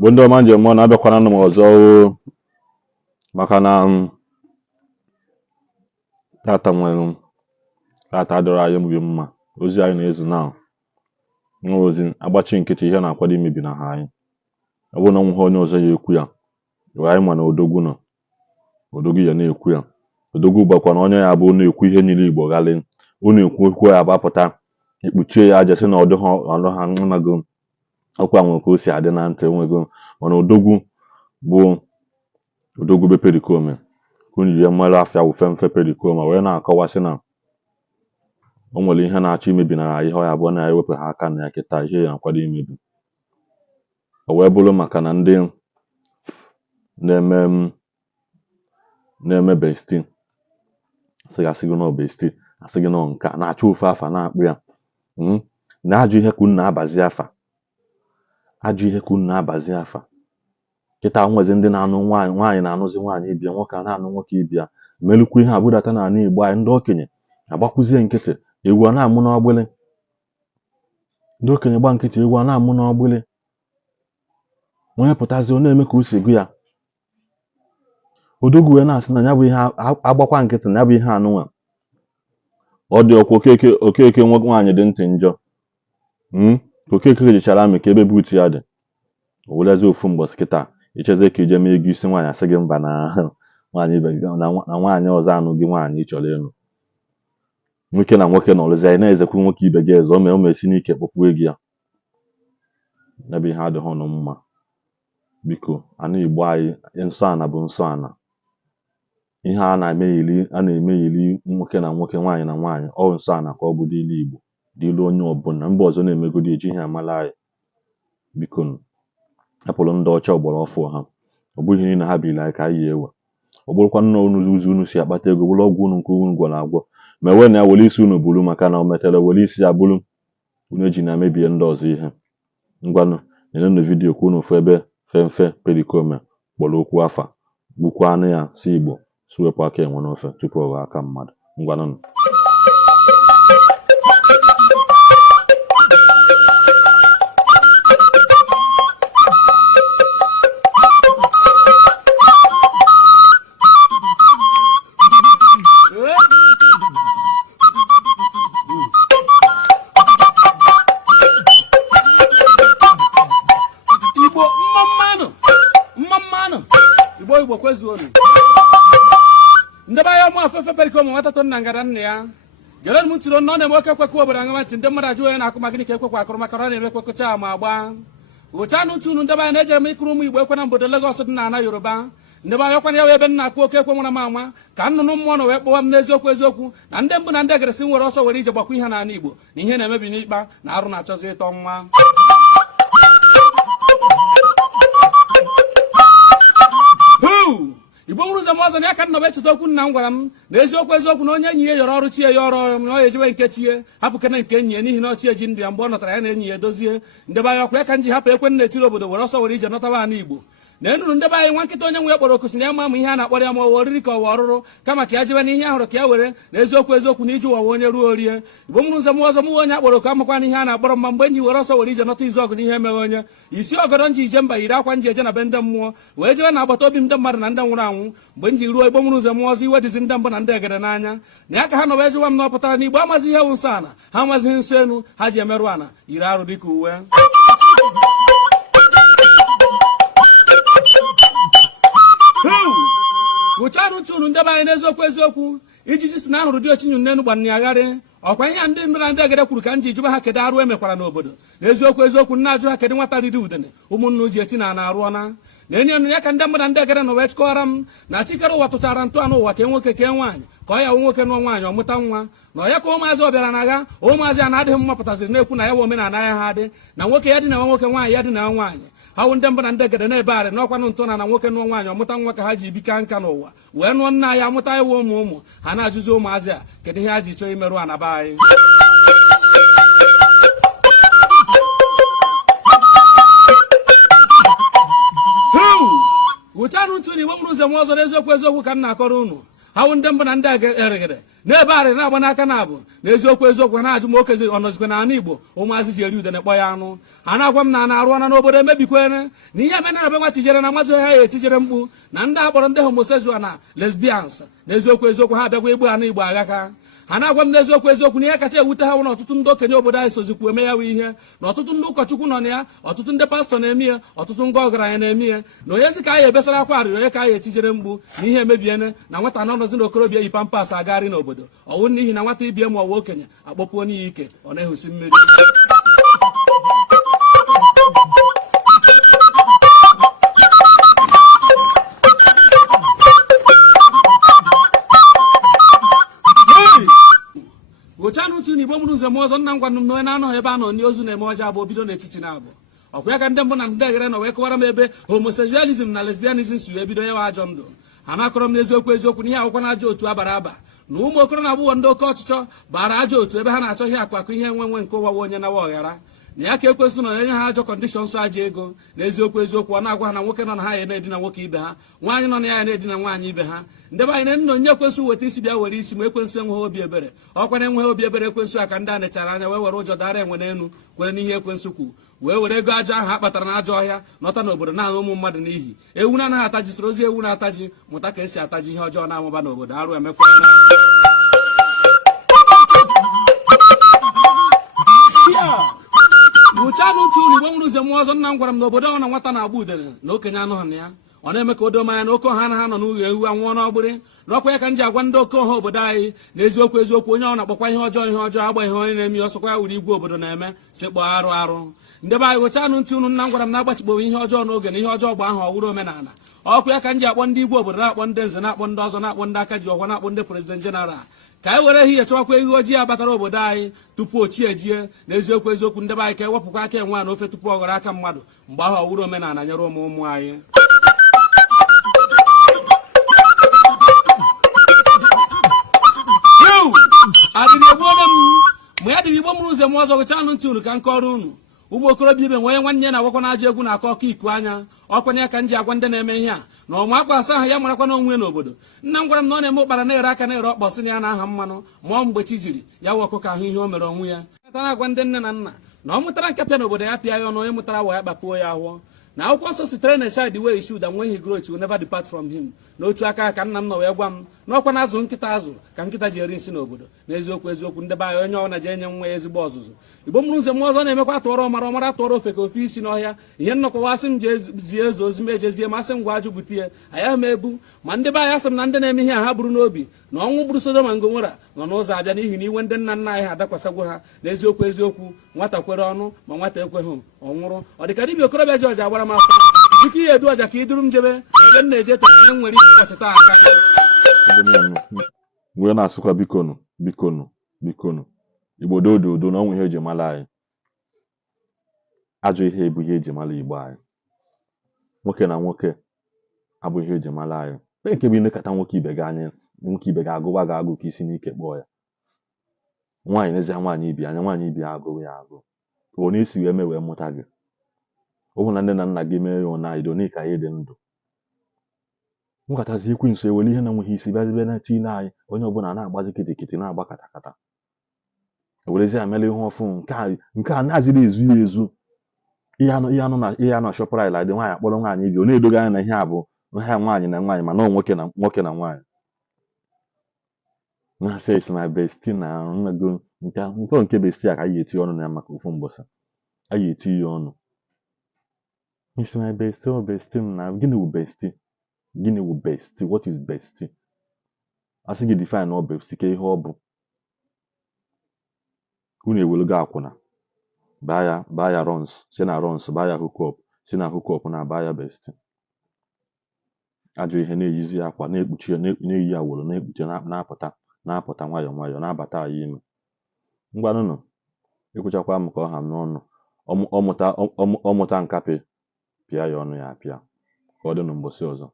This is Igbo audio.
bụ ndị ọma njem na-abịakwana m ọzọ maka na tata nwere tata adịrọ anyị mgbe mma ozi anyị na-ezu na ozi agbachi nkịtị ihe na-akwado imebi na ha anyị ọ bụrụ na onwe ha onye ọzọ ya ekwu ya anyị ma na odogwu nọ odogwu ya na-ekwu ya odogwu gbakwa na onye ya bụ na-ekwu ihe niile Igbo ghalị unu ekwu okwu ya gbapụta ikpuchie ya aja sị na ọdụ ha amago ọkwa nwere ka o si adị na ntị nwego mana odogwu bụ odogwu be perikome kunu ya mara afịa wụ femfe perikome wee na-akọwasị na o nwere ihe na-achọ imebi na ihe ọ ya bụ na ewepụ ha aka na ya kịta ihe ya akwado imebi o wee bụrụ maka na ndị na-eme besti asịgasịgo na besti asịgị na nka na-achọ ofe afa na-akpụ ya na-ajụ ihe ka unu na-abazi afa ajụ ihe ka unu na-abazi afa kịta nwezi ndị na-anụ nwaanyị na-anụzi nwaanyị ibia nwoke a na-anụ nwoke ibia melukwu ihe abụdata na ala Igbo anyị ndị okenye agbakwuzie nkịtị ewu a na-amụ n'ọgbịlị ndị okenye gba nkịtị ewu a na-amụ n'ọgbịlị onye pụtazi ọ na-eme ka o si gụ ya odogwu wee na-asị na ya bụ ihe agbakwa nkịtị na ya bụ ihe anụnwa ọ dị ọkwa okeke nwaanyị dị ntị njọ okeke jichara amị ka ebe buutu ya dị o welezi ofu mgbọsị kịta icheze ka ije mee ego isi nwaanyị asị gị mba na nwaanyị ibe gị na nwaanyị ọzọ anụ gị nwaanyị ịchọrọ ịlụ nwoke na nwoke na ọlụzi anyị na-ezekwu nwoke ibe gị eze o mesi n'ike kpọpụ ego ya n'ebe ihe adịghị ọnụ mma biko ana Igbo anyị nsọ ana bụ nsọ ana ihe a na-eme yiri nwoke na nwoke nwaanyị na nwaanyị ọ nsọ ana ka ọ bụ dịlu Igbo dịlu onye ọbụla mba ọzọ na-emegodi ejighị amala anyị biko hapụrụ ndị ọcha ọgbara ọfụ ha ọ bụghị niile ha biri anyị ka anyị ewe ọ bụrụkwa nna unu ụzọ unu si akpata ego bụrụ ọgwụ unu nke unu gwara agwọ ma enwe na ya were isi unu buru maka na o metere were isi ya bụrụ unu eji na-emebie ndị ọzọ ihe ngwanụ nyenụ vidiyo ka unu fụ ebe femfe perikome kpọrọ okwu afa gbukwa anụ ya si Igbo suwepụ aka enwe n'ofe tupu ọ ghọọ aka mmadụ ngwanụ Igbo kwezuonu ndebe ya mụ afefe perikome nwata to nna ngara nna ya gere m ntiro na ọ na-eme oke kwekwe obodo aṅa ntị ndị mmadụ ajụ onye na-akụ magịnị ka ekwekwa akụrụ maka ọ na-eme kwekwecha ma agba ụcha anụ ntụ unu ndebe anya na-ejere m ịkụrụ ụmụ Igbo ekwe na obodo Lagos dị na ana Yoruba ndebe anya ọkwana ya wee ebe nna akụ oke ekwe nwara m anwa ka nnụnụ mmụọ na wee kpọwa m n'eziokwu eziokwu na ndị mbụ na ndị egeresị nwere ọsọ were ije gbakwa ihe n'ala Igbo na ihe na-emebi n'ikpa na arụ na-achọzi ịtọ nwa Igbo nwere ụzọ m ọzọ na ya ka nna bụ echeta okwu nna m gwara m na eziokwu na onye enyi ya yọrọ ọrụ chi ya ọrụ na ọ ya ejewe nke chi ya hapụkana nke enyi ya n'ihi na ọchị eji ndụ ya mgbe ọ nọtara ya na enyi ya edozie ndebe anya ọkwa ya ka nji hapụ ekwe nna etiri obodo were ọsọ were ije nọtawa ala Igbo na enuru ndebe anyị nwa nkịta onye nwe ya kpọrọ oku si na ya ma ihe a na-akpọrọ ya ma ọwa oriri ka ọwa ọrụrụ kama ka ya jebe n'ihe ahụrụ ka ya were na eziokwu na iji ụwa onye ruo orie Igbo mụrụ ụzọ m ọzọ mụwe onye akpọrọ oku amakwa na ihe a na-akpọrọ mma mgbe nji were ọsọ were ije nọta izu ọgụ n'ihe meghe onye isi ọgọdọ nji ije mba yiri akwa nji eje na be ndị mmụọ wee jebe na agbata obi ndị mmadụ na ndị nwụrụ anwụ mgbe nji ruo Igbo mụrụ ụzọ m ọzọ iwe dịzi ndị mbụ na ndị egere n'anya na ya ka ha nọ wee jụwa m na ọ pụtara na Igbo amazighị ihe wụ nsọ ana ha amazighị nsọ enu ha ji emerụ ana yiri arụ dịka uwe ụchanụ ntụnụ ndebe anyị n'eziokwu ijiji si na ahụrụ dị ochinyu nnenu gbanị agharị ọkwa ihe ndị mbụ na ndị egede kwuru ka nji jụba ha kedu arụ emekwara n'obodo n'eziokwu nna ajụ ha kedu nwata riri udene ụmụnna ji eti na arụọna na enyi ọnụ ya ka ndị mbụ na ndị egede nọ wee chịkọrọ m na chikere ụwa tụchara ntụ anụ ụwa ka nwoke kee nwaanyị ka ọ ya wụ nwoke nụọ nwaanyị ọmụta nwa na ọ ya ka ụmụazị ọbịara na agha ụmụazị a na-adịghị mma pụtaziri na-ekwu na ya wa omenala ya ha adị na nwoke ya dị na nwoke nwaanyị ya dị na nwaanyị ha wụ ndị mbụ na ndị egede na-ebe arị n'ọkwanụ ntụ na nwoke nụọ nwaanyị ọmụta nwa ka ha ji bika nka n'ụwa wee nụọ nna ya amụta iwe ụmụ ha na-ajụzi ụmụazị a kedu ihe ha ji chọọ imerụ anaba anyị ụchanụ ntụ na Igbo mụrụ ụzọ m ọzọ n'eziokwu ka m na-akọrọ unu ha wụ ndị mbụ na ndị eregede n'ebe arịrị na-agba n'aka na abụ na eziokwu ha na-ajụ ma okezi ọnọzikwe na ala Igbo ụmụazị ji eri udene kpọ ya anụ ha na-agwa m na na-arụ ọna n'obodo emebikwere na ihe eme na-ebe nwa tijere na nwazi ha ya etijere mkpu na ndị akpọrọ ndị homosexual na lesbians na eziokwu ha abịagwa igbu ha na Igbo aghaka ha na-agwa m n'eziokwu na ihe kacha ewute ha na ọtụtụ ndị okenye obodo anyị sozikwu eme ya bụ ihe na ọtụtụ ndị ụkọchukwu nọ na ya ọtụtụ ndị pastọ na-eme ya ọtụtụ ndị ọgaranya na-eme ya na onye zi ka anyị ebesara akwa arịrị onye ka anyị etijere mgbu na ihe emebiene na nwata na ọnọzi na okorobịa yi pampas agagharị n'obodo ọwụ n'ihi na nwata ibie ma ọwa okenye akpọpuo n'iyi ike ọ na-ehusi mmiri gụchanụ ntụ na Igbo mụrụ nze m ọzọ nna m gwanụ m na onye na-anọghị ebe a nọ n'ozu na-eme ọjọọ abụ bido n'etiti na abụ ọkwa ya ka ndị mbụ na ndị eghere nọ wee kọwara m ebe homosexualism na lesbianism si wee bido ya wa ajọ ndụ ha na-akọrọ m n'eziokwu na ihe akwụkwọ na ajọ otu abara aba na ụmụ okoro na agbụghọ ndị oke ọchịchọ bara ajọ otu ebe ha na-achọ ihe akụ ihe nwe nke ụwa onye na wa ọghara na ya ka ekwesị na onye ha ajọ kọndishọn so aja ego na eziokwu ọ na-agwa ha na nwoke nọ na ha ya na-edina nwoke ibe ha nwaanyị nọ na ya na-edina nwaanyị ibe ha ndebe anyị na nna onye ekwensị weta isi bịa were isi ma ekwensị enweghị obi ebere ọkwa na enweghị obi ebere ekwensị aka ndị a nechara anya wee were ụjọ dara enwe n'elu kwere n'ihe ekwensị kwu wee were ego aja ahụ a kpatara na ajọ ọhịa nọta n'obodo na-alụ ụmụ mmadụ n'ihi ewu na-anaghị ataji soro ozi ewu na-ataji mụta ka esi ataji ihe ọjọọ na-amụba n'obodo arụ emekwa bụchanụ ntụ unu Igbo mụrụ nze m ọzọ nna m gwara m na obodo ọ na nwata na-agba udene na okenye anụghị na ya ọ na-eme ka o doo anya na oke ọha na ha nọ n'ụlọ ewu anwụọ n'ọgbụrị n'ọkwa ya ka m ji agwa ndị oke ọha obodo anyị na eziokwu onye ọ na-akpọkwa ihe ọjọọ agbaghị onye na-eme ya ọsọkwa ya wuru igwe obodo na-eme sikpọ arụ ndị be anyị gụchanụ ntị unu nna m gwara m na-agbachikpọwe ihe ọjọọ n'oge na ihe ọjọọ gba ahụ ọwụrụ omenala ọkwa ya ka m ji akpọ ndị igwe obodo na-akpọ ndị nze na-akpọ ndị ọzọ na-akpọ ndị aka ji ọkwa na-akpọ ndị prezident jeneral ka anyị were ehihie chọwakwa ehi ojii abatara obodo anyị tupu ochie jie na eziokwu ndị be anyị ka ewepụkwa aka enwe na ofe tupu ọ ghọrọ aka mmadụ mgbe ahụ ọwụrụ omenala nyere ụmụ anyị adịrị egbuole m mgbe ya dịrị Igbo mụrụ nze m ọzọ gụchanụ ntị unu ka nke ọrụ unu ụmụ okorobịa ibe nwere nwanne ya na-agwakwa na ajọ egwu na-akọ ọkọ iku anya ọkwanye ya ka m ji agwa ndị na-eme ihe a na ọma akpa asa ahụ ya marakwa n'onwe n'obodo nna m gwara m na ọ na-eme ụkpara na-ere aka na-ere ọkpọsị na ya na aha mmanụ ma ọ mgbe chi jiri ya wụ ọkụkọ ahụ ihe o mere onwe ya atara agwa ndị nne na nna na ọ mụtara nke pịa n'obodo ya pịa ya ọnụ onye mụtara wa ya kpapuo ya ahụọ na akwụkwọ nsọ sitere na child way should and when he grows will never depart from him n'otu aka ka nna m nọ wee gwa m n'ọkwa na azụ nkịta azụ ka nkịta ji eri nsị n'obodo na eziokwu ndị be anyị onye ọbụla ji enye nwa ya ezigbo ọzụzụ Igbo mụrụ nze m ọzọ na-emekwa tụọrọ ọmara tụọrọ ofe ka ofe isi n'ọhịa ihe nnọkọwasị m zie ezo ozi m ejezie masị m gwa ajụ bute ya anya m ebu ma ndị be anyị asị m na ndị na-eme ihe a ha buru n'obi na ọnwụ gburu Sodoma na Gomora nọ n'ụzọ abịa n'ihi na iwe ndị nna nna anyị ha adakwasagwo ha na eziokwu nwata kwere ọnụ ma nwata ekweghị ọ nwụrụ ọ dịka dibịa okorobịa ji ọja gbara m afọ dịka ihe edu ọja ka ị duru m jebe ebe m na-eje ete anya nwere ike ụbọchị taa aka wee na-asụkwa bikonu Igbo dodo na ọnwụ ihe eji mara anyị ajọ ihe bụ ihe eji mara Igbo anyị nwoke na nwoke abụ ihe eji mara anyị nke bụ ilekọta nwoke ibe gị anya nwoke ibe gị agụwa gị agụ ka isi n'ike kpọọ ya nwaanyị n'ezie nwaanyị ibi anya nwaanyị ibi agụ ya agụ ọ na-esi wee mee wee mụta gị ọ bụ na nne na nna gị mee ya ụna idoni ka anyị dị ndụ nkatazi ekwu nso ewere ihe na-enweghị isi bịazibe na tii na anyị onye ọbụla na-agbazi kịtịkịtị na-agba katakata ewerezi ya mere ihe ọfụ nke a na-azịrị ezu ya ezu ihe anọ Shoprite la dị nwaanyị akpọrọ nwaanyị ibi ọ na-edoga anya na ihe a bụ ihe nwaanyị na nwaanyị mana nwoke na nwaanyị na say is my bestie na nnago nke bestie a ka anyị eti ọnụ na ya maka ofu mbọsa anyị eti ya ọnụ is my bestie or bestie na gịnị wụ bestie what is bestie asị gị define ọ bestie ka ihe ọ bụ unu ewelugo akwụna baa ya runs si na runs baa ya hookup si na hookup na baa ya bestie ajọ ihe na-eyizi akwa na-ekpuchi ya na-eyi awolo na-ekpuchi na-apụta nwayọọ na-abata anyị ime ngwanụnụ ekwuchakwa m ka ọ ha n'ọnụ ọmụta nkapị pịa ya ọnụ ya apịa ka ọ dị n'ụbọchị ọzọ